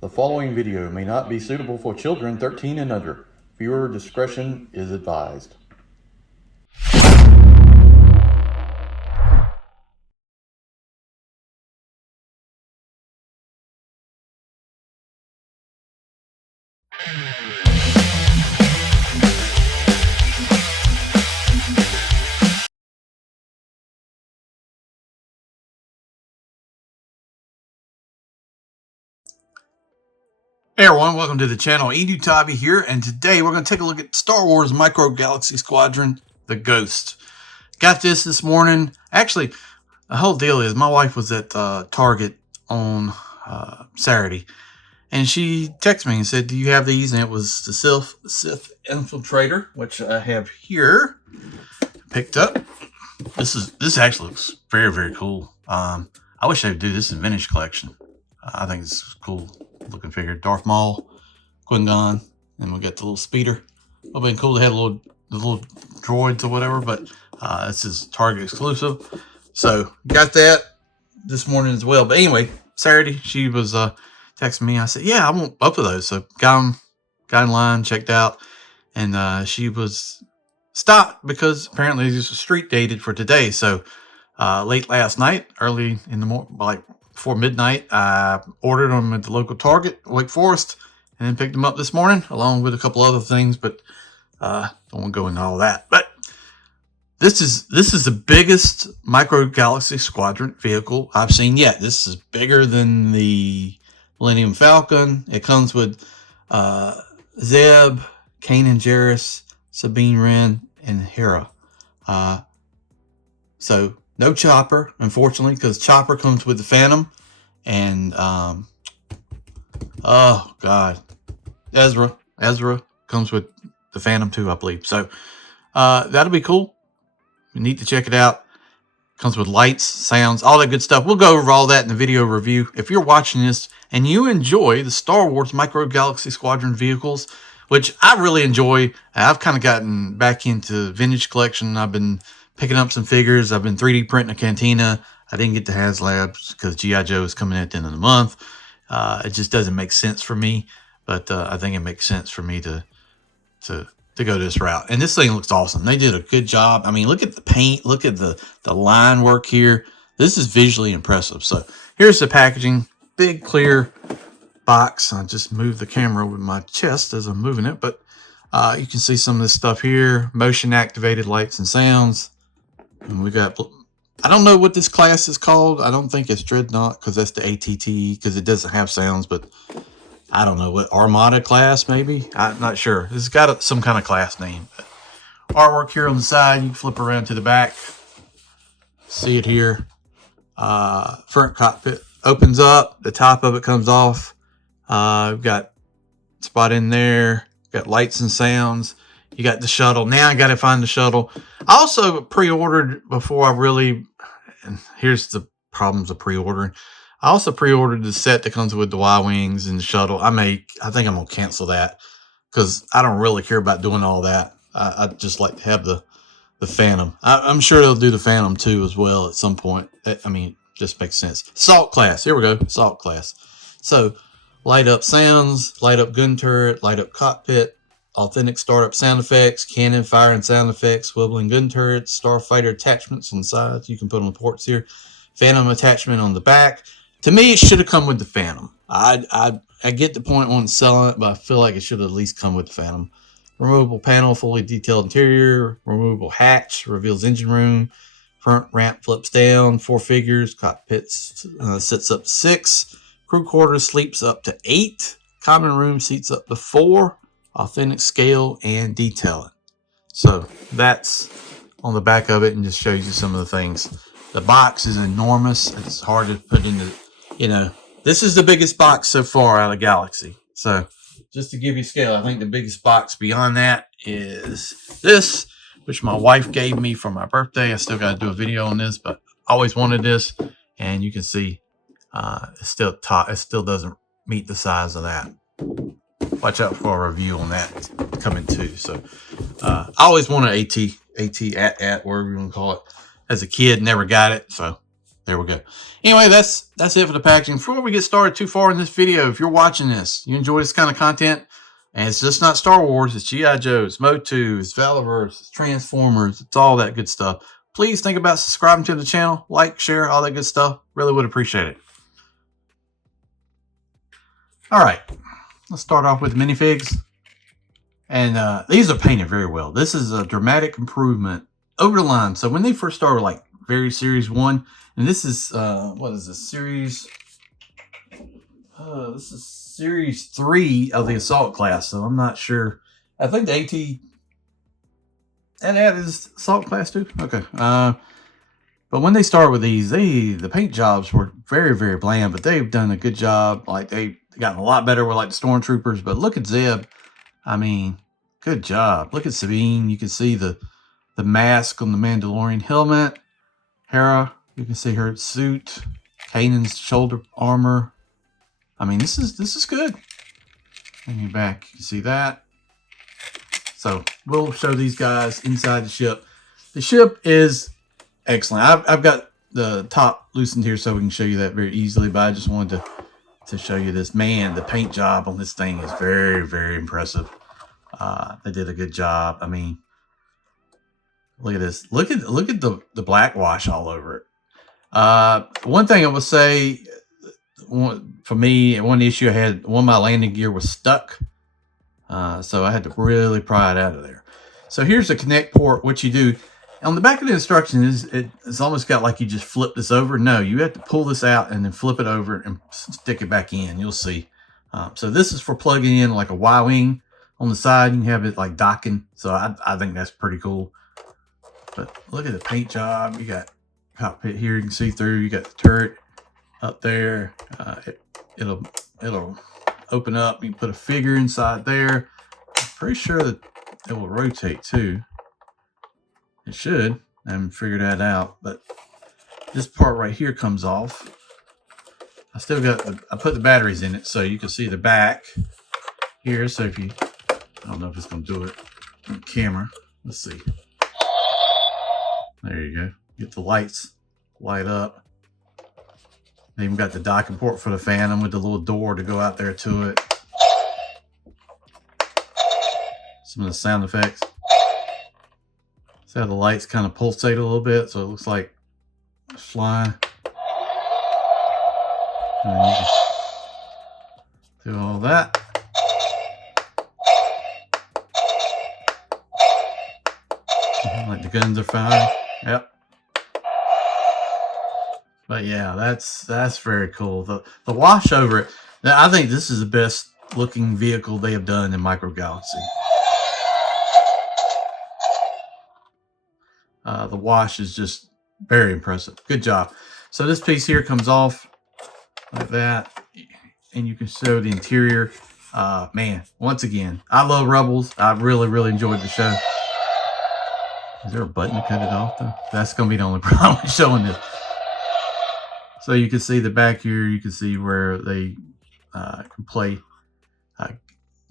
The following video may not be suitable for children 13 and under. Viewer discretion is advised. Hey everyone, welcome to the channel. Enewtabie here, and today we're going to take a look at Star Wars Micro Galaxy Squadron, the Ghost. Got this morning. Actually, the whole deal is my wife was at Target on Saturday, and she texted me and said, do you have these? And it was the Sith Infiltrator, which I have here. Picked up. This actually looks very, very cool. I wish they would do this in vintage collection. I think it's cool looking figure. Darth Maul, Qui-Gon, and we got the little speeder. It would have been cool to have the little droids or whatever, but this is Target exclusive. So got that this morning as well. But anyway, Saturday she was texting me. I said, yeah, I want both of those. So got in line, checked out, and she was stopped because apparently this was street dated for today. So late last night, early in the morning, like before midnight, I ordered them at the local Target, Wake Forest, and then picked them up this morning, along with a couple other things, but don't want to go into all that. But this is the biggest Micro Galaxy Squadron vehicle I've seen yet. This is bigger than the Millennium Falcon. It comes with Zeb, Kanan Jarrus, Sabine Wren, and Hera. So no Chopper, unfortunately, because Chopper comes with the Phantom, and oh god, Ezra comes with the Phantom too, I believe. So that'll be cool. You need to check it out. Comes with lights, sounds, all that good stuff. We'll go over all that in the video review. If you're watching this and you enjoy the Star Wars Micro Galaxy Squadron vehicles, which I really enjoy, I've kind of gotten back into vintage collection. I've been picking up some figures. I've been 3D printing a Cantina. I didn't get to HasLabs because G.I. Joe is coming at the end of the month. It just doesn't make sense for me, but I think it makes sense for me to go this route. And this thing looks awesome. They did a good job. I mean, look at the paint. Look at the line work here. This is visually impressive. So here's the packaging. Big clear box. I just moved the camera with my chest as I'm moving it, but you can see some of this stuff here. Motion activated lights and sounds. And we got, I don't know what this class is called. I don't think it's Dreadnought because that's the ATT, because it doesn't have sounds, but I don't know what Armada class, maybe. I'm not sure. It's got some kind of class name. But artwork here on the side. You can flip around to the back. See it here. Front cockpit opens up. The top of it comes off. We've got a spot in there. Got lights and sounds. You got the shuttle. Now I got to find the shuttle. I also pre-ordered before I really, and here's the problems of pre-ordering. I also pre-ordered the set that comes with the Y-Wings and the shuttle. I think I'm going to cancel that because I don't really care about doing all that. I just like to have the Phantom. I'm sure they'll do the Phantom too as well at some point. I mean, just makes sense. Assault class. Here we go. Assault class. So light up sounds, light up gun turret, light up cockpit, authentic startup sound effects, cannon firing sound effects, swiveling gun turrets, starfighter attachments on the sides. You can put on the ports here. Phantom attachment on the back. To me, it should have come with the Phantom. I get the point on selling it, but I feel like it should have at least come with the Phantom. Removable panel, fully detailed interior, removable hatch, reveals engine room, front ramp flips down, 4 figures, cockpit sits up to 6, crew quarters sleeps up to 8, common room seats up to 4, authentic scale and detailing. So that's on the back of it, and just shows you some of the things. The box is enormous. It's hard to put into, this is the biggest box so far out of Galaxy. So just to give you scale, I think the biggest box beyond that is this, which my wife gave me for my birthday. I still got to do a video on this, but I always wanted this, and you can see it still doesn't meet the size of that. Watch out for a review on that coming too. So I always wanted AT, whatever you want to call it. As a kid, never got it. So There we go. Anyway, that's it for the packaging. Before we get started too far in this video, if you're watching this, you enjoy this kind of content, and it's just not Star Wars, it's G.I. Joe, it's Motu, it's Valiverse, it's Transformers, it's all that good stuff. Please think about subscribing to the channel, like, share, all that good stuff. Really would appreciate it. All right, let's start off with the minifigs. And these are painted very well. This is a dramatic improvement over the line. So when they first started, like, very Series 1, and this is, what is this, Series... this is Series 3 of the Assault class, so I'm not sure. I think the AT... And that is Assault class too? Okay. But when they started with these, the paint jobs were very, very bland, but they've done a good job. Like, they've gotten a lot better with, like, the Stormtroopers. But look at Zeb. I mean, good job. Look at Sabine. You can see the mask on the Mandalorian helmet. Hera, you can see her suit. Kanan's shoulder armor. I mean, this is good. And you're back, you can see that. So we'll show these guys inside the ship. The ship is excellent. I've got the top loosened here so we can show you that very easily, but I just wanted to show you this. Man, the paint job on this thing is very, very impressive. They did a good job. I mean, look at this. Look at the black wash all over it. One thing I will say, for me, one issue I had, one of my landing gear was stuck. So I had to really pry it out of there. So here's the connect port. What you do on the back of the instructions is it's almost got like you just flip this over. No, you have to pull this out and then flip it over and stick it back in. You'll see. So this is for plugging in like a Y-wing on the side. You can have it like docking. So I think that's pretty cool. But look at the paint job. You got cockpit here. You can see through. You got the turret up there. It'll open up. You can put a figure inside there. I'm pretty sure that it will rotate too. It should. I haven't figured that out, but this part right here comes off. I still got I put the batteries in it so you can see the back here. So if you, I don't know if it's going to do it on camera. Let's see. There you go. Get the lights light up. They even got the docking port for the Phantom with the little door to go out there to it. Some of the sound effects. See how the lights kind of pulsate a little bit, so it looks like it's flying. And then you can do all that. Like the guns are firing. Yep. But yeah, that's very cool. The wash over it. Now, I think this is the best looking vehicle they have done in Micro Galaxy. The wash is just very impressive. Good job. So this piece here comes off like that, and you can show the interior. Man, once again, I love Rebels. I really, really enjoyed the show. Is there a button to cut it off though? That's gonna be the only problem with showing this. So you can see the back here. You can see where they can play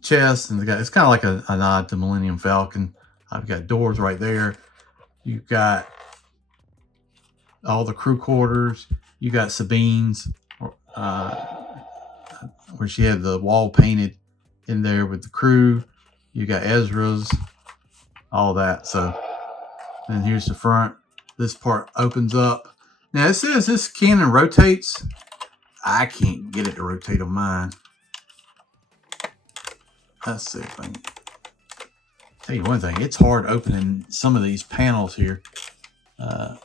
chess, and it's kind of like a nod to Millennium Falcon. I've got doors right there. You've got all the crew quarters. You got Sabine's, where she had the wall painted in there with the crew. You got Ezra's, all that. So then here's the front. This part opens up. Now it says this cannon rotates. I can't get it to rotate on mine. Let's see if I can. Tell you one thing, it's hard opening some of these panels here. Okay,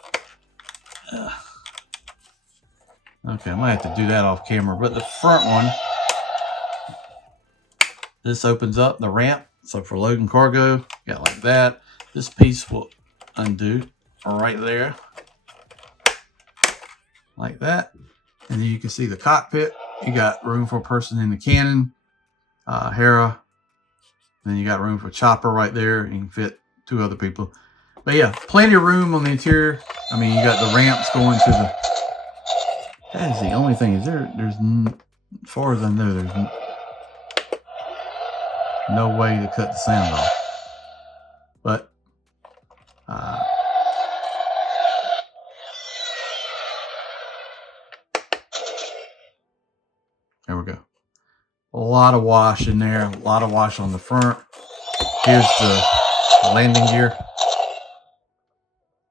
I might have to do that off camera, but the front one, this opens up the ramp. So for loading cargo, got like that. This piece will undo right there, like that. And then you can see the cockpit. You got room for a person in the cannon, Hera. Then you got room for Chopper right there. You can fit 2 other people. But yeah, plenty of room on the interior. I mean, you got the ramps going to the... That is the only thing. Is there's, as far as I know, there's no way to cut the sound off. But A lot of wash in there. A lot of wash on the front. Here's the landing gear.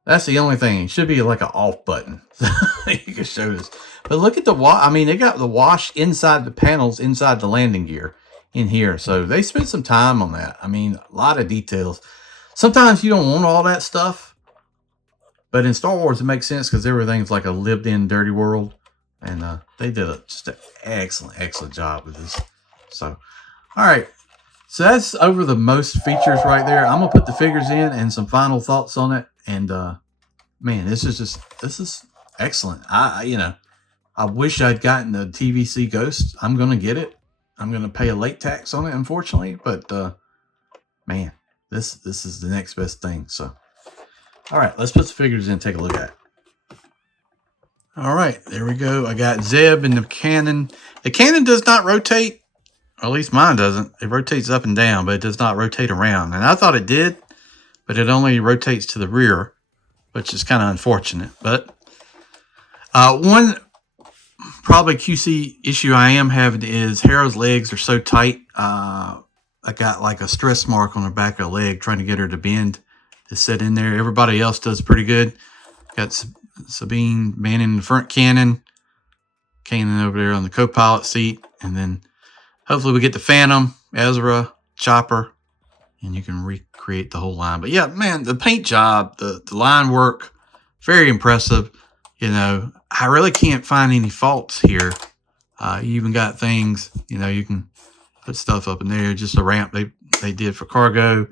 That's the only thing. It should be like an off button. You can show this. But look at the wash. I mean, they got the wash inside the panels, inside the landing gear in here. So they spent some time on that. I mean, a lot of details. Sometimes you don't want all that stuff. But in Star Wars, it makes sense because everything's like a lived-in dirty world. And they did just an excellent, excellent job with this. So, all right. So that's over the most features right there. I'm going to put the figures in and some final thoughts on it. And, man, this is excellent. I wish I'd gotten the TVC Ghost. I'm going to get it. I'm going to pay a late tax on it, unfortunately. But, man, this is the next best thing. So, all right, let's put the figures in and take a look at it. All right, there we go. I got Zeb and the cannon. The cannon does not rotate, or at least mine doesn't. It rotates up and down, but it does not rotate around. And I thought it did, but it only rotates to the rear, which is kind of unfortunate. But one probably QC issue I am having is Hera's legs are so tight. I got like a stress mark on her back of her leg trying to get her to bend to sit in there. Everybody else does pretty good. Got Sabine manning the front cannon. Kanan over there on the co-pilot seat. And then hopefully we get the Phantom, Ezra, Chopper, and you can recreate the whole line. But yeah, man, the paint job, the line work, very impressive. You know, I really can't find any faults here. You even got things, you know, you can put stuff up in there. Just a ramp they did for cargo.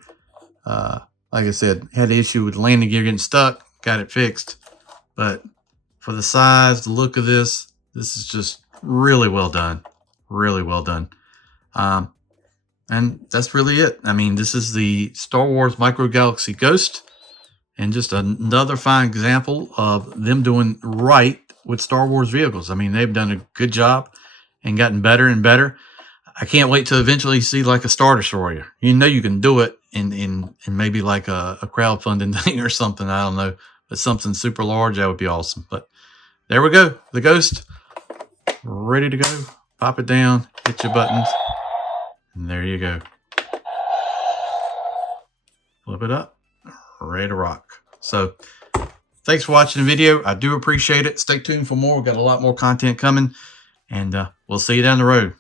Like I said, had the issue with the landing gear getting stuck. Got it fixed. But for the size, the look of this is just really well done. Really well done. And that's really it. I mean, this is the Star Wars Micro Galaxy Ghost. And just another fine example of them doing right with Star Wars vehicles. I mean, they've done a good job and gotten better and better. I can't wait to eventually see like a Star Destroyer. You know you can do it in maybe like a crowdfunding thing or something. I don't know. But something super large, that would be awesome. But there we go. The Ghost. Ready to go. Pop it down. Hit your buttons. And there you go. Flip it up. Ready to rock. So, thanks for watching the video. I do appreciate it. Stay tuned for more. We've got a lot more content coming. And we'll see you down the road.